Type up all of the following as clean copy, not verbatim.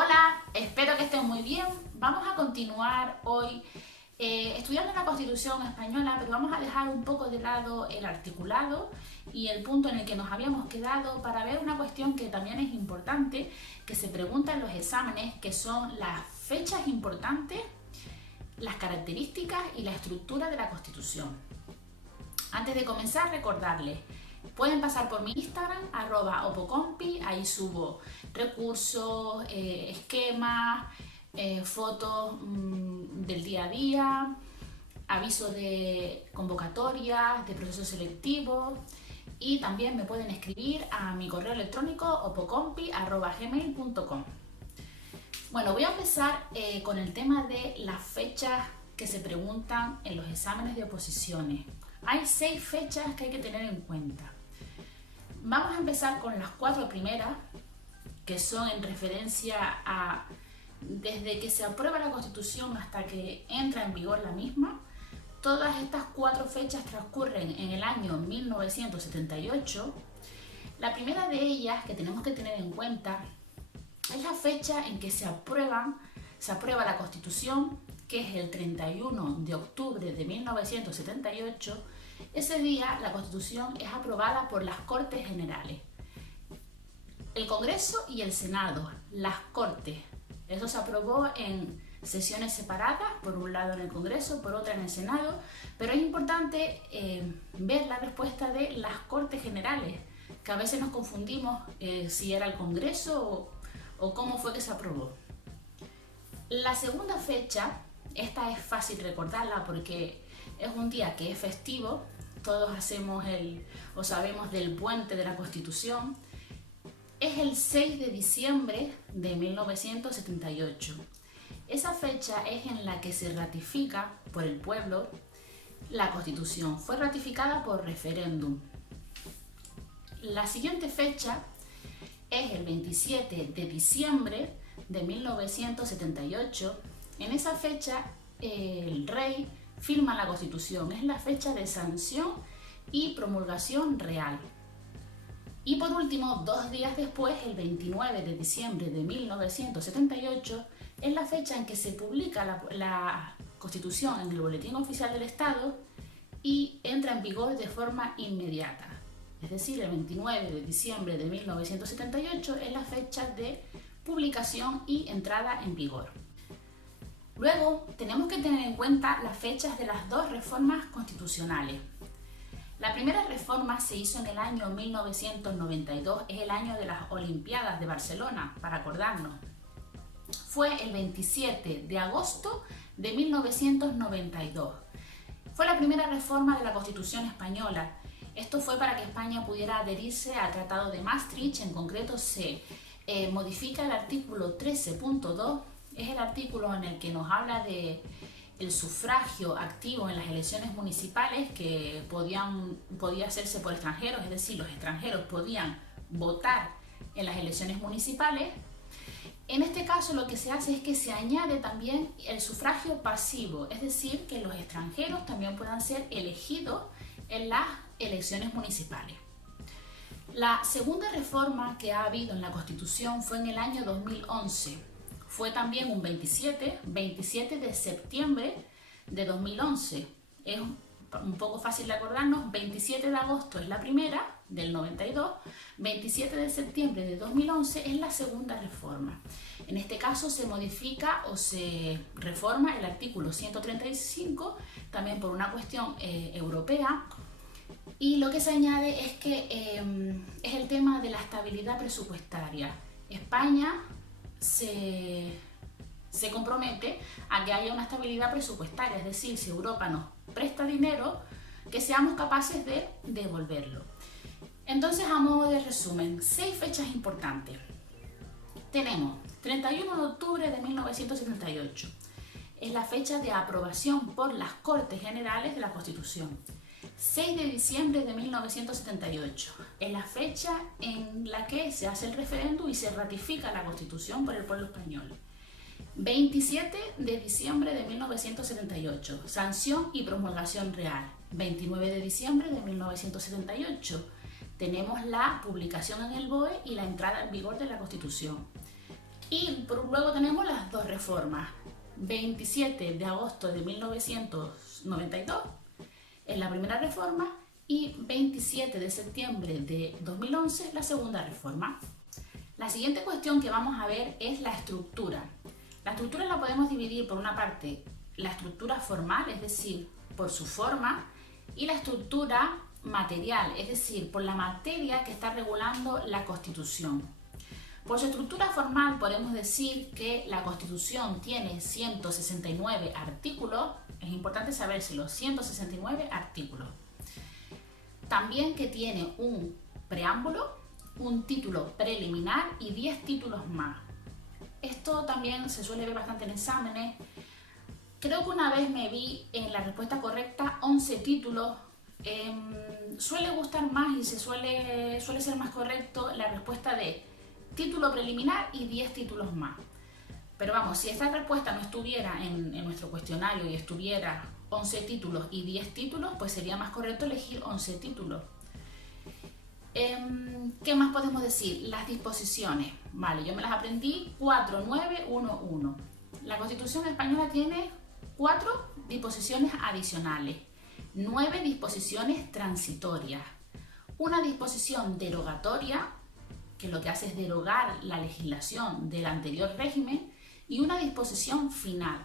Hola, espero que estén muy bien. Vamos a continuar hoy estudiando la Constitución española, pero vamos a dejar un poco de lado el articulado y el punto en el que nos habíamos quedado para ver una cuestión que también es importante, que se pregunta en los exámenes, que son las fechas importantes, las características y la estructura de la Constitución. Antes de comenzar, recordarles, pueden pasar por mi Instagram, @opocompi, ahí subo recursos, esquemas, fotos del día a día, avisos de convocatorias, de procesos selectivos, y también me pueden escribir a mi correo electrónico opocompi@gmail.com. Bueno, voy a empezar con el tema de las fechas que se preguntan en los exámenes de oposiciones. Hay 6 fechas que hay que tener en cuenta. Vamos a empezar con las 4 primeras, que son en referencia a desde que se aprueba la Constitución hasta que entra en vigor la misma. Todas estas 4 fechas transcurren en el año 1978. La primera de ellas que tenemos que tener en cuenta es la fecha en que se aprueba la Constitución, que es el 31 de octubre de 1978. Ese día la Constitución es aprobada por las Cortes Generales. El Congreso y el Senado, las Cortes. Eso se aprobó en sesiones separadas, por un lado en el Congreso, por otra en el Senado, pero es importante ver la respuesta de las Cortes Generales, que a veces nos confundimos si era el Congreso o cómo fue que se aprobó. La segunda fecha, esta es fácil recordarla porque es un día que es festivo, todos sabemos del puente de la Constitución. Es el 6 de diciembre de 1978. Esa fecha es en la que se ratifica por el pueblo la Constitución. Fue ratificada por referéndum. La siguiente fecha es el 27 de diciembre de 1978. En esa fecha el rey firma la Constitución. Es la fecha de sanción y promulgación real. Y por último, 2 días después, el 29 de diciembre de 1978, es la fecha en que se publica la Constitución en el Boletín Oficial del Estado y entra en vigor de forma inmediata. Es decir, el 29 de diciembre de 1978 es la fecha de publicación y entrada en vigor. Luego, tenemos que tener en cuenta las fechas de las 2 reformas constitucionales. La primera reforma se hizo en el año 1992, es el año de las Olimpiadas de Barcelona, para acordarnos. Fue el 27 de agosto de 1992. Fue la primera reforma de la Constitución española. Esto fue para que España pudiera adherirse al Tratado de Maastricht. En concreto se modifica el artículo 13.2, es el artículo en el que nos habla de el sufragio activo en las elecciones municipales, que podía hacerse por extranjeros, es decir, los extranjeros podían votar en las elecciones municipales. En este caso lo que se hace es que se añade también el sufragio pasivo, es decir, que los extranjeros también puedan ser elegidos en las elecciones municipales. La segunda reforma que ha habido en la Constitución fue en el año 2011. Fue también un 27 de septiembre de 2011. Es un poco fácil de acordarnos. 27 de agosto es la primera, del 92. 27 de septiembre de 2011 es la segunda reforma. En este caso se modifica o se reforma el artículo 135, también por una cuestión europea. Y lo que se añade es que es el tema de la estabilidad presupuestaria. España se compromete a que haya una estabilidad presupuestaria, es decir, si Europa nos presta dinero, que seamos capaces de devolverlo. Entonces, a modo de resumen, 6 fechas importantes. Tenemos 31 de octubre de 1978, es la fecha de aprobación por las Cortes Generales de la Constitución. 6 de diciembre de 1978 es la fecha en la que se hace el referéndum y se ratifica la Constitución por el pueblo español. 27 de diciembre de 1978, sanción y promulgación real. 29 de diciembre de 1978, tenemos la publicación en el BOE y la entrada en vigor de la Constitución. Y luego tenemos las dos reformas. 27 de agosto de 1992 es la primera reforma y 27 de septiembre de 2011 la segunda reforma. La siguiente cuestión que vamos a ver es la estructura. La estructura la podemos dividir por una parte la estructura formal, es decir, por su forma, y la estructura material, es decir, por la materia que está regulando la Constitución. Por su estructura formal podemos decir que la Constitución tiene 169 artículos, es importante sabérselo, 169 artículos. También que tiene un preámbulo, un título preliminar y 10 títulos más. Esto también se suele ver bastante en exámenes. Creo que una vez me vi en la respuesta correcta 11 títulos. Suele gustar más y suele ser más correcto la respuesta de título preliminar y 10 títulos más. Pero vamos, si esta respuesta no estuviera en nuestro cuestionario y estuviera 11 títulos y 10 títulos, pues sería más correcto elegir 11 títulos. ¿Qué más podemos decir? Las disposiciones. Vale, yo me las aprendí 4, 9, 1, 1. La Constitución española tiene 4 disposiciones adicionales, 9 disposiciones transitorias, una disposición derogatoria, que lo que hace es derogar la legislación del anterior régimen, y una disposición final,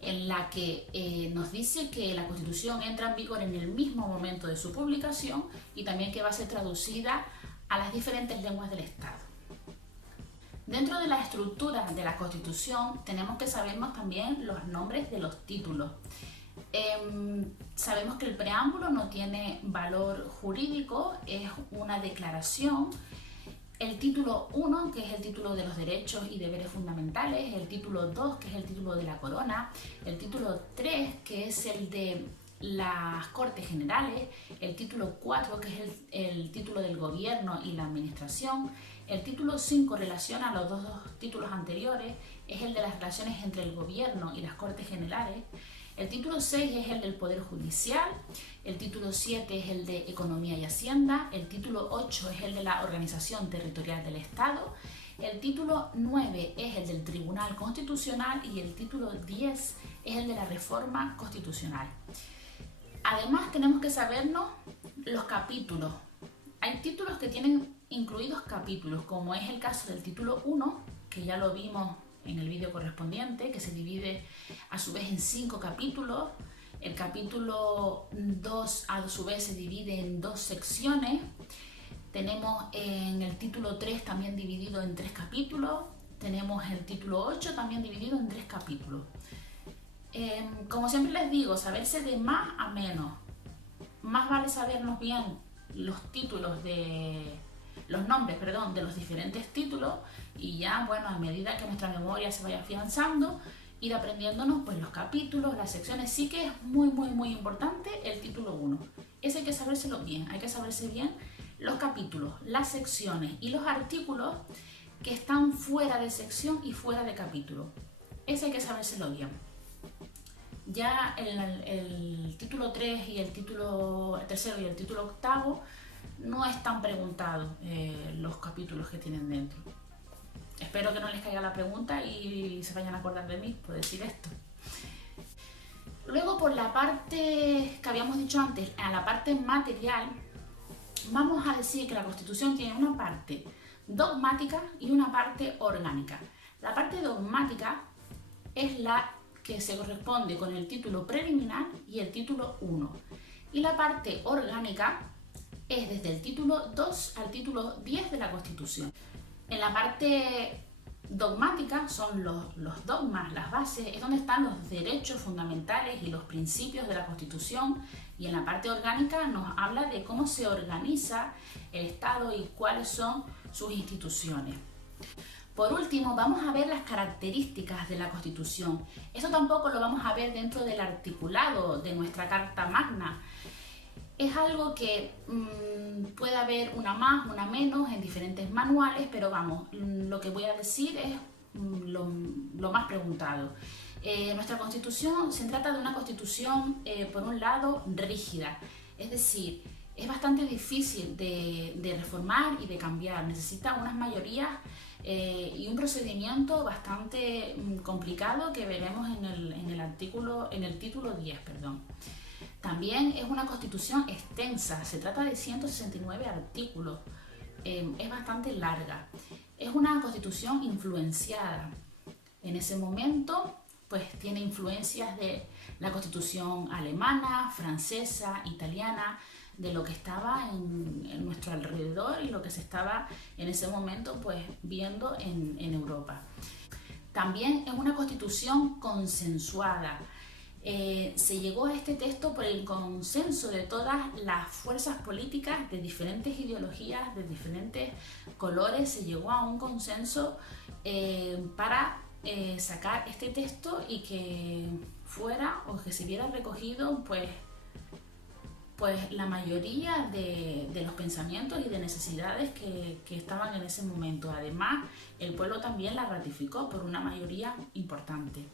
en la que nos dice que la Constitución entra en vigor en el mismo momento de su publicación y también que va a ser traducida a las diferentes lenguas del Estado. Dentro de la estructura de la Constitución tenemos que sabernos también los nombres de los títulos. Sabemos que el preámbulo no tiene valor jurídico, es una declaración. El título 1, que es el título de los derechos y deberes fundamentales, el título 2, que es el título de la corona, el título 3, que es el de las Cortes Generales, el título 4, que es el título del gobierno y la administración, el título 5 relaciona a los dos títulos anteriores, es el de las relaciones entre el gobierno y las Cortes Generales. El título 6 es el del Poder Judicial, el título 7 es el de Economía y Hacienda, el título 8 es el de la Organización Territorial del Estado, el título 9 es el del Tribunal Constitucional y el título 10 es el de la Reforma Constitucional. Además tenemos que sabernos los capítulos. Hay títulos que tienen incluidos capítulos, como es el caso del título 1, que ya lo vimos en el vídeo correspondiente, que se divide a su vez en 5 capítulos. El capítulo 2 a su vez se divide en 2 secciones. Tenemos en el título 3 también dividido en 3 capítulos. Tenemos el título 8 también dividido en 3 capítulos. Como siempre les digo, saberse de más a menos. Más vale sabernos bien los nombres de los diferentes títulos, y ya, bueno, a medida que nuestra memoria se vaya afianzando, ir aprendiéndonos pues los capítulos, las secciones. Sí que es muy importante el título 1. Ese hay que sabérselo bien, hay que saberse bien los capítulos, las secciones y los artículos que están fuera de sección y fuera de capítulo. Ese hay que sabérselo bien. Ya el título 3 y el tercero y el título octavo no están preguntados los capítulos que tienen dentro. Espero que no les caiga la pregunta y se vayan a acordar de mí por decir esto. Luego, por la parte que habíamos dicho antes, a la parte material, vamos a decir que la Constitución tiene una parte dogmática y una parte orgánica. La parte dogmática es la que se corresponde con el título preliminar y el título 1. Y la parte orgánica es desde el título 2 al título 10 de la Constitución. En la parte dogmática son los dogmas, las bases, es donde están los derechos fundamentales y los principios de la Constitución, y en la parte orgánica nos habla de cómo se organiza el Estado y cuáles son sus instituciones. Por último, vamos a ver las características de la Constitución. Eso tampoco lo vamos a ver dentro del articulado de nuestra Carta Magna. Es algo que puede haber una más, una menos en diferentes manuales, pero vamos, lo que voy a decir es lo más preguntado. Nuestra Constitución se trata de una Constitución, por un lado, rígida, es decir, es bastante difícil de reformar y de cambiar, necesita unas mayorías y un procedimiento bastante complicado que veremos en el título 10, perdón. También es una constitución extensa, se trata de 169 artículos, es bastante larga. Es una constitución influenciada. En ese momento, pues tiene influencias de la constitución alemana, francesa, italiana, de lo que estaba en nuestro alrededor y lo que se estaba en ese momento pues viendo en Europa. También es una constitución consensuada. Se llegó a este texto por el consenso de todas las fuerzas políticas de diferentes ideologías, de diferentes colores. Se llegó a un consenso para sacar este texto y que fuera o que se viera recogido pues la mayoría de los pensamientos y de necesidades que estaban en ese momento. Además, el pueblo también la ratificó por una mayoría importante.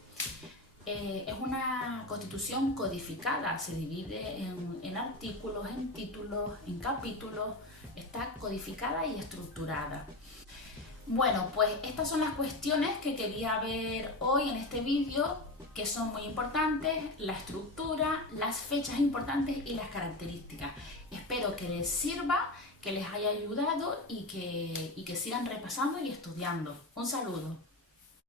Es una constitución codificada, se divide en artículos, en títulos, en capítulos, está codificada y estructurada. Bueno, pues estas son las cuestiones que quería ver hoy en este vídeo, que son muy importantes: la estructura, las fechas importantes y las características. Espero que les sirva, que les haya ayudado y que sigan repasando y estudiando. Un saludo.